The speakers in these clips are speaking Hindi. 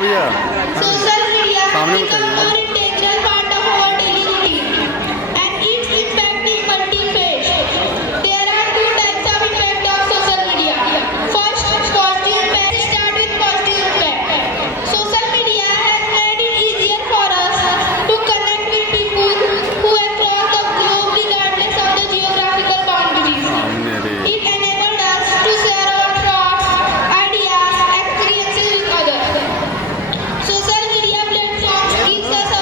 भैया भैया Social media सामने has become बताइए। more integral part of our daily routine, and its impact is multi-phase. There are two types of impact of social media. First, positive impact. Start with positive impact. Social media has made it easier for us to connect with people who across the globe regardless of the geographical boundaries. सामने रे It enabled us to share our thoughts, ideas, experiences with others. Social media platforms gives us a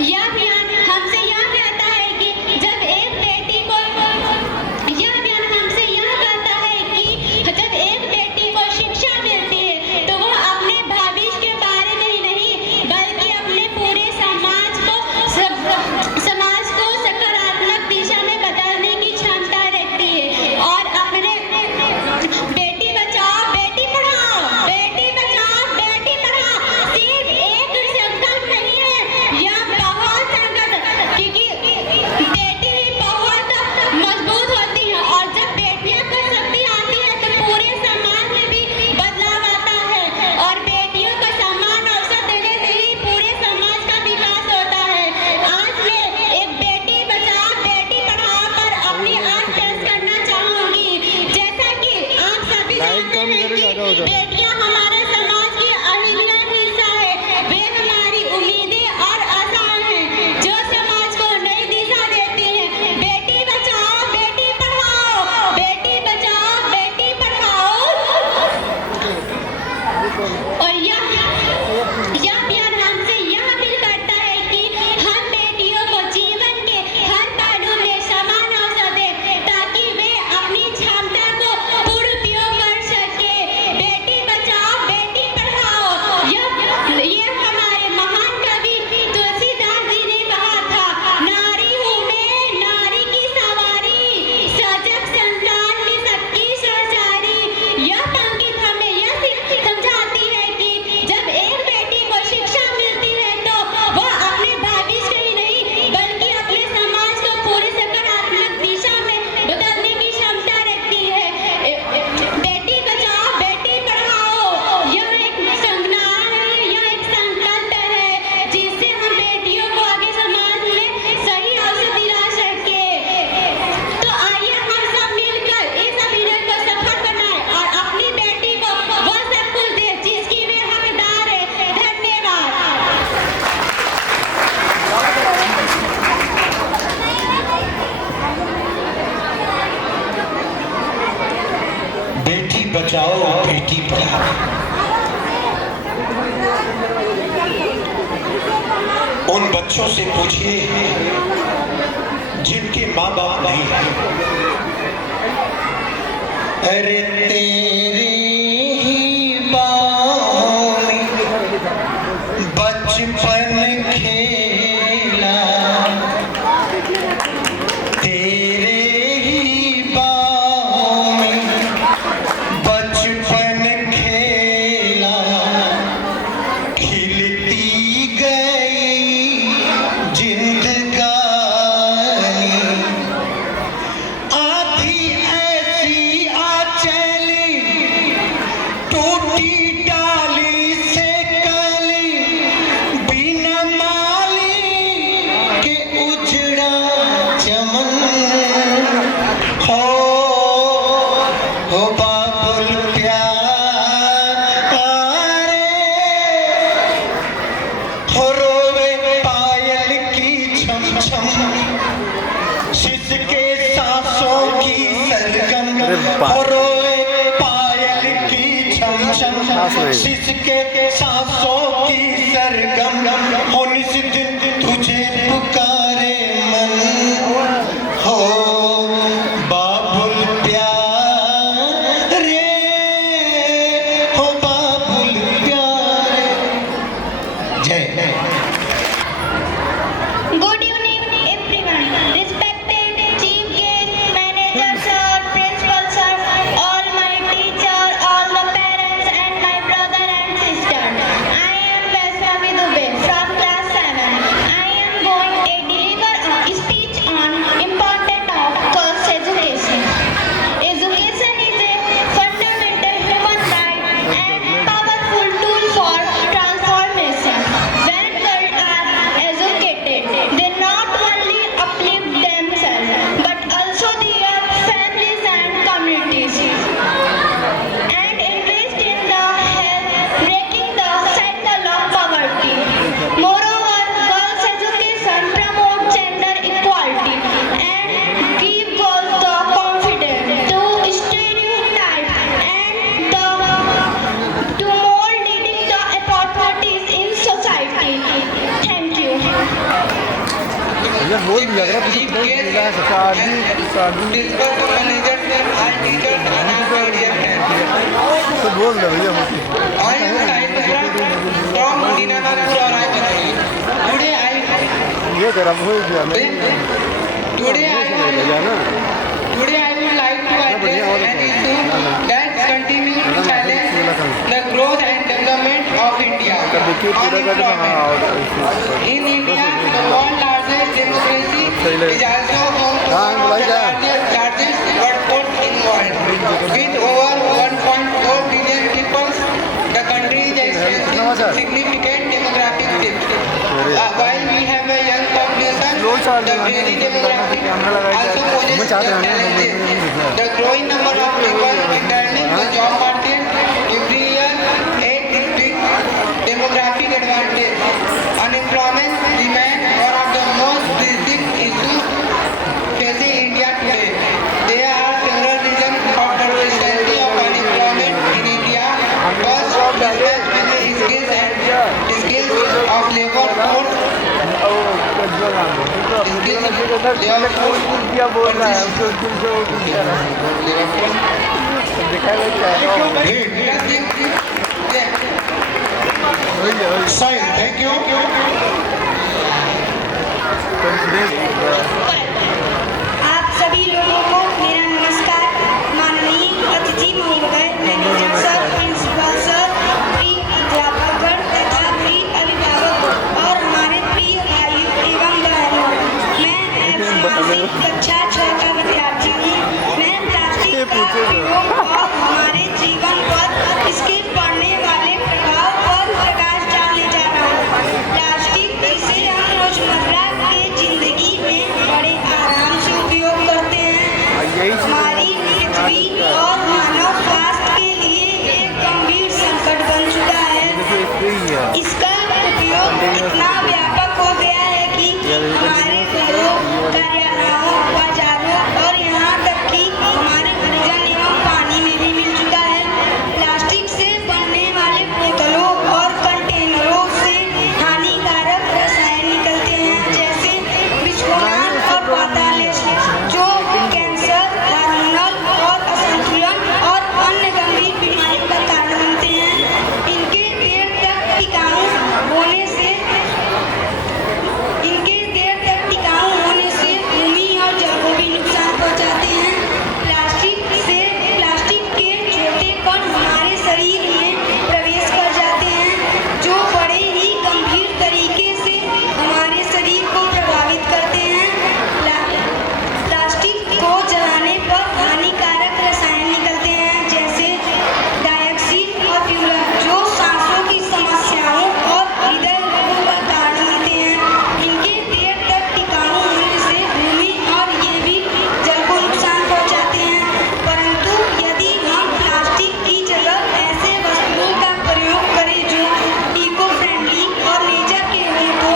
यह अभियान हमसे यह कहता है कि जब एक बेटी को यह अभियान हमसे यह कहता है कि जब एक बेटी को शिक्षा मिलती है तो वह अपने भविष्य के बारे में ही नहीं बल्कि अपने पूरे समाज को सकारात्मक दिशा में बदलने की क्षमता रखती है। और अपने बेटी बचाओ बेटी पढ़ाओ सिर्फ एक संकल्प नहीं है, यह बहुत संकल्प, क्योंकि बेटी बहुत मजबूत होती है और जब बेटियां कर शक्ति आती है तो पूरे समाज में भी बदलाव आता है और बेटियों को समान अवसर देने से ही पूरे समाज का विकास होता है। आज मैं एक बेटी बचाओ बेटी पढ़ाओ पर अपनी आँख पेश करना चाहूंगी। जैसा कि आप सभी जानते हैं कि बेटियां हमारे समाज की अभिन्न हिस्सा है, वे हमारी उम्मीदें और आशाएं हैं जो समाज को नई दिशा देती हैं। बेटी बचाओ बेटी पढ़ाओ और यह अभियान हमसे यह अपील करता है कि हम बेटियों को जीवन के हर पहलू में समान अवसर दें ताकि वे अपनी क्षमता को पूर्ण उपयोग कर सके। बेटी बचाओ बेटी पढ़ाओ, ये हमारे महान कवि तुलसीदास जी ने कहा था। नारी हूँ मैं नारी की सवारी, सजग संसार में सबकी सहचारी। यह पंक्ति हमें यह समझाती है कि जब एक बेटी को शिक्षा मिलती है तो वह अपने भविष्य ही नहीं बल्कि अपने समाज को पूरी सकारात्मक दिशा में बदलने की क्षमता रखती है। बेटी बचाओ बेटी पढ़ाओ यह एक संज्ञान है, यह एक संकल्प है जिससे हम बेटियों को आगे समाज में सही अवसर दिला सके। तो आइए हम सब मिलकर इस अभियान को सफल बनाएं और अपनी बेटी को वह सब कुछ दे जिसकी वे हकदार है। धन्यवाद। बेटी बचाओ बेटी पढ़ाओ। उन बच्चों से पूछिए जिनके माँ बाप नहीं है। अरे तेरी ही बाहों में बचपन खेला, तेरे ही बाहों में बचपन खेला, खिलती गई जिंदगानी, आधी ऐसी आचली टूटी डाली से कली, बिना माली के उजड़ा चमन। हो बाबुल प्यारे, हो रोवे पायल की छम छम, सिसके सांसों की सरगम। हो रोवे पायल की छम छम, सिसके सांसों की सरगम। हो निस दिन तुझे पुकारे मन, हो बाबुल प्यारे, हो बाबुल प्यारे। जय Good evening, everyone. Respected chief guest, manager sir, principal sir, all my teacher, all the parents and my brother and sister. I भैया बोल दिया अगर कुछ chief बोल guest दिया शादी शादी principal managers and teachers and our dear friends. तो बोल दे भैया होती I am Sahil Mehra from Dinanagar Chowrai, Badaui. ये कर अब हो गया मैं Today I ले जाना would like to address an issue that continues to challenge the growth and development of India. Unemployment. In India, the world's largest democracy is also home to one of the largest workforce in the world. With over 1.4 billion people, the country is experiencing significant demographic shift. While we have a young population, the very demographic also poses challenges. The growing number of people returning to the job market every year aids this big demographic advantage. Unemployment remains one of the most pressing issues facing India today. There are several reasons for the persistency of unemployment in India. First, mismatch between skills and skills of labor force. क्या बोल रहा है उसको दिखाई Sahil, thank you. आप सभी लोगों को मेरा नमस्कार। माननीय अतिथि महोदय, मैनेजर सर, प्रिंसिपल सर, प्रिय अध्यापकगण तथा प्रिय अभिभावक और हमारे प्रिय भाई एवं बहनों, मैं कक्षा 6 का विद्यार्थी हूँ। मैं प्लास्टिक का उपयोग और हमारे जीवन पर इसके पड़ने वाले प्रभाव पर प्रकाश डालने जा रहा हूँ। प्लास्टिक, जिसे हम रोजमर्रा के जिंदगी में बड़े आराम से उपयोग करते हैं, हमारी पृथ्वी और मानव स्वास्थ्य के लिए एक गंभीर संकट बन चुका है। इसका उपयोग इतना व्यापक हो गया है कि हमारे घरों, कार्यालयों, बाजारों और यहाँ तक कि हमारे भोजन एवं पानी में भी मिल चुका है। प्लास्टिक से बनने वाले बोतलों और कंटेनरों से हानिकारक रसायन निकलते हैं, जैसे बिस्फोरण और पातालेश, जो कैंसर, हार्मोनल और असंतुलन और अन्य गंभीर बीमारियों का कारण बनते हैं। इनके देर तक टिकाऊ होने से भूमि और जल को भी नुकसान पहुंचाते हैं। प्लास्टिक के छोटे कण हमारे शरीर में प्रवेश कर जाते हैं, जो बड़े ही गंभीर तरीके से हमारे शरीर को प्रभावित करते हैं। प्लास्टिक को जलाने पर हानिकारक रसायन निकलते हैं, जैसे डाइऑक्सिन और फ्यूरन, जो सांसों की समस्याओं और हृदय रोगों का कारण बनते हैं। इनके देर तक टिकाऊ होने से भूमि और ये भी जल को नुकसान पहुंचाते हैं। परंतु यदि हम प्लास्टिक की जगह ऐसे वस्तुओं का प्रयोग करें जो इको फ्रेंडली और नेचर के हों, तो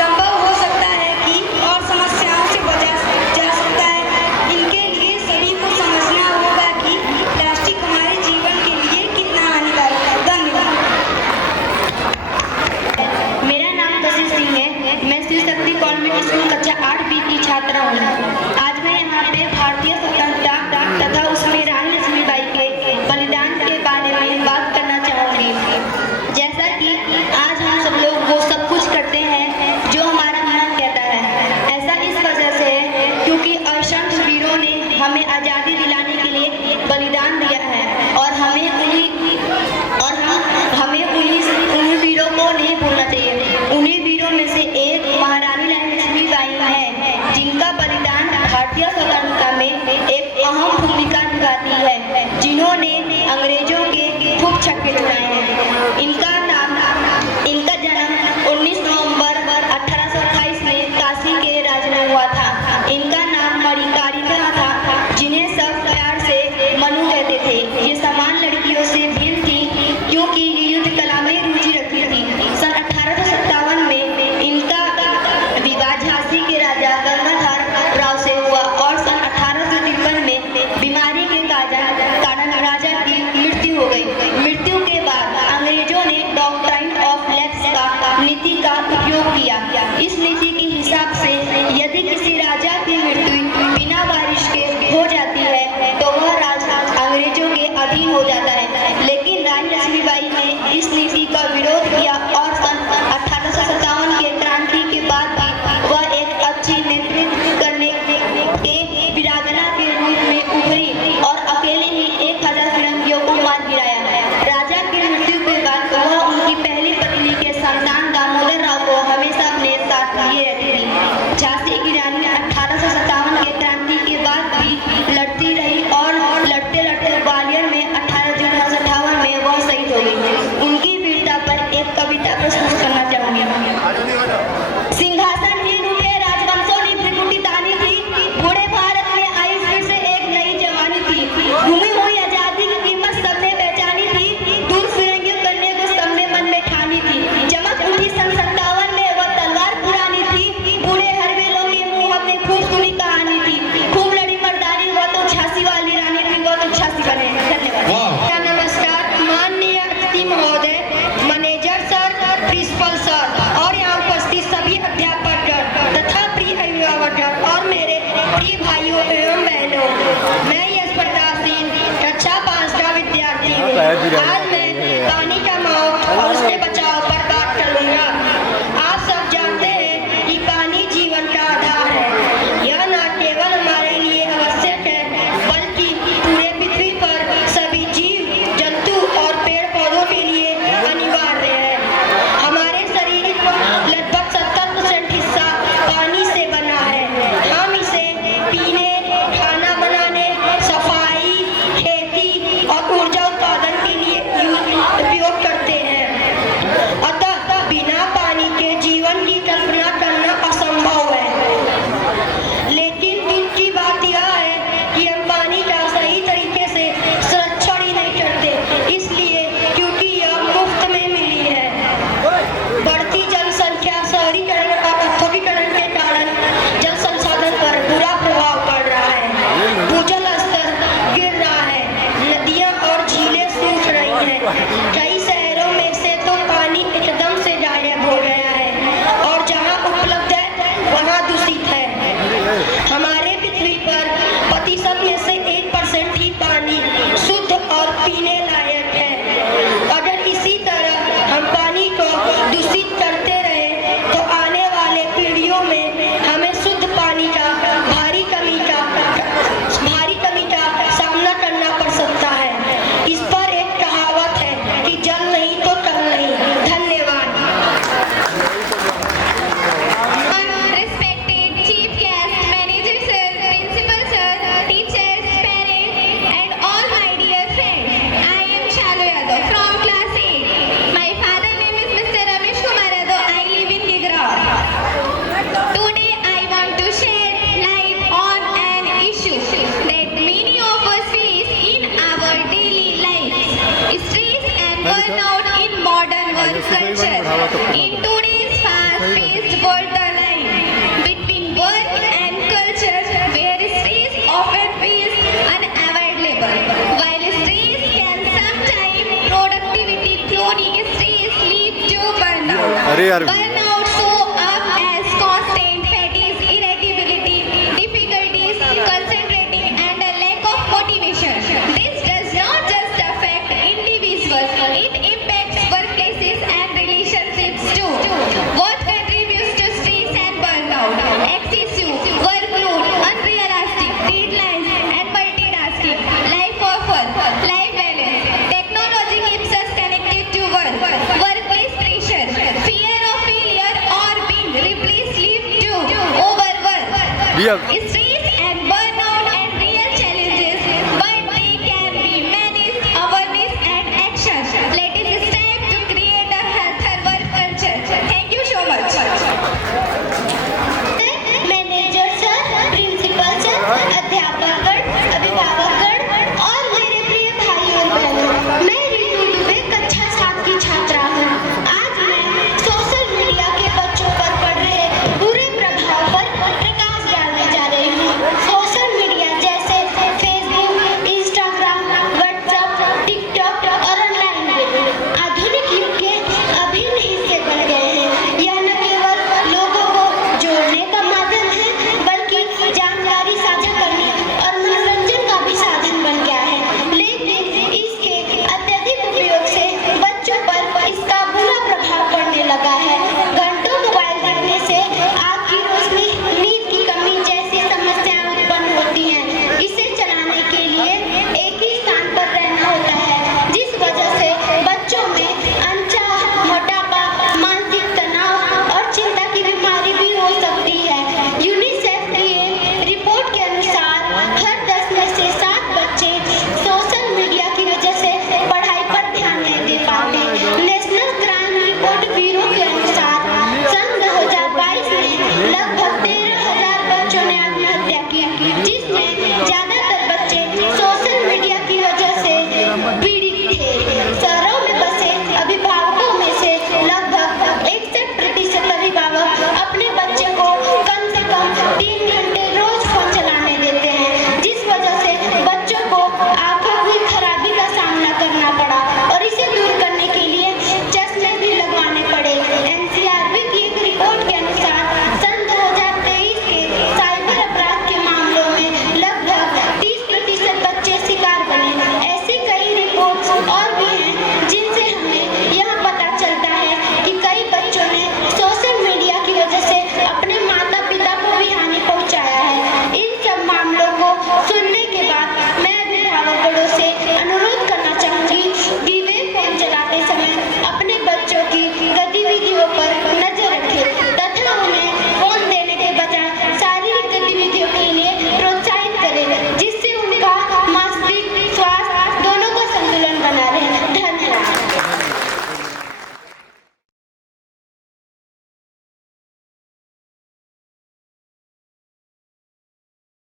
संभव हो सकता है कि और समस्याओं से बचा जा सकता है। इनके लिए सभी को समझना होगा कि प्लास्टिक हमारे जीवन के लिए कितना हानिकारक है। धन्यवाद। मेरा नाम कशिश सिंह है। मैं शिव शक्ति कॉन्वेंट स्कूल कक्षा 8B की छात्रा हूँ। आज मैं यहाँ पे भारतीय स्वतंत्रता तथा उसमें रानी लक्ष्मीबाई के बलिदान के बारे में बात करना चाहूँगी। जैसा कि आज हम सब लोग वो सब कुछ करते हैं जो हमारा मन कहता है। ऐसा इस वजह से है क्योंकि असंख्य वीरों ने हमें आज़ादी दिलाने के लिए बलिदान दिया है और हमें उन्हीं वीरों को नहीं भूलना चाहिए। उन्हीं वीरों में से एक महारानी लक्ष्मीबाई है, जिनका बलिदान भारतीय स्वतंत्रता में एक अहम भूमिका निभाती है, जिन्होंने अंग्रेजों के खूब छक्के छुड़ाए हैं। इनका जन्म 19 नवंबर 1828 में काशी के राज्य में हुआ था। इनका नाम मणिकार्णिका था, जिन्हें सब प्यार से मनु कहते थे। ये समान लड़कियों से भिन्न थी क्योंकि ये युद्ध कला में रुचि रखती थी। सन 1857 में इनका विवाह झांसी के राजा गंगाधर राव से हुआ और सन 1853 में बीमारी के कारण राजा की मृत्यु हो गई। मृत्यु के बाद अंग्रेजों ने आज मैं पानी का महत्व और उसके बचाव पर बात करूंगा। आप सब जानते हैं कि पानी जीवन का आधार है। यह न केवल हमारे लिए आवश्यक है बल्कि पूरे पृथ्वी पर सभी जीव जंतु और पेड़ पौधों के लिए अनिवार्य है। हमारे शरीर का लगभग 70% हिस्सा पानी से बना है। हम इसे पीने, खाना बनाने, सफाई, खेती और ऊर्जा उत्पादन के लिए उपयोग करते हैं। अतः बिना पानी के जीवन की कल्पना करना असंभव है। लेकिन दुख की बात यह है कि हम पानी का सही तरीके से संरक्षण ही नहीं करते, इसलिए क्योंकि यह मुफ्त में मिली है। बढ़ती जनसंख्या, शहरीकरण और औद्योगिकरण के कारण जल संसाधन पर बुरा प्रभाव पड़ रहा है। भूजल स्तर गिर रहा है, नदियां और झीलें सूख रही हैं। कई शहरों में से तो पानी एकदम से गायब हो गया है और जहां उपलब्ध है वहां दूषित है। हमारे पृथ्वी पर प्रतिशत में से 1% ही पानी शुद्ध और पीने लायक है। अगर इसी तरह हम पानी को दूषित करते रहे तो आने वाले पीढ़ियों में हमें शुद्ध पानी का भारी कमी का सामना करना पड़ सकता है। इस पर एक कहावत है कि जल नहीं तो कल नहीं। धन्यवाद। Respected Chief Guest, Manager Sir, Principal Sir, teachers, parents, and all my dear friends. I am Shalu Yadav from Class 8. My father name is Mr. Ramesh Kumar Yadav. I live in Gigra. Today I want to shed light on an issue that many of us face in our daily lives: stress and burnout in modern work culture. In today's fast-paced world, the line between work and culture, where stress often feels unavoidable. While stress can sometimes productivity, chronic stress leads to burnout. अरे यार Burnout show up as constant fatigue, irritability, difficulties concentrating, and a lack of motivation. This does not just affect individuals; it impacts workplaces and relationships too. What contributes to stress and burnout? Excessive workload, unrealistic deadlines, and multitasking. Life of work, life balance. Technology keeps us connected to work. Workplace pressure, fear of failure or being replaced lead to overwork. भैया Stress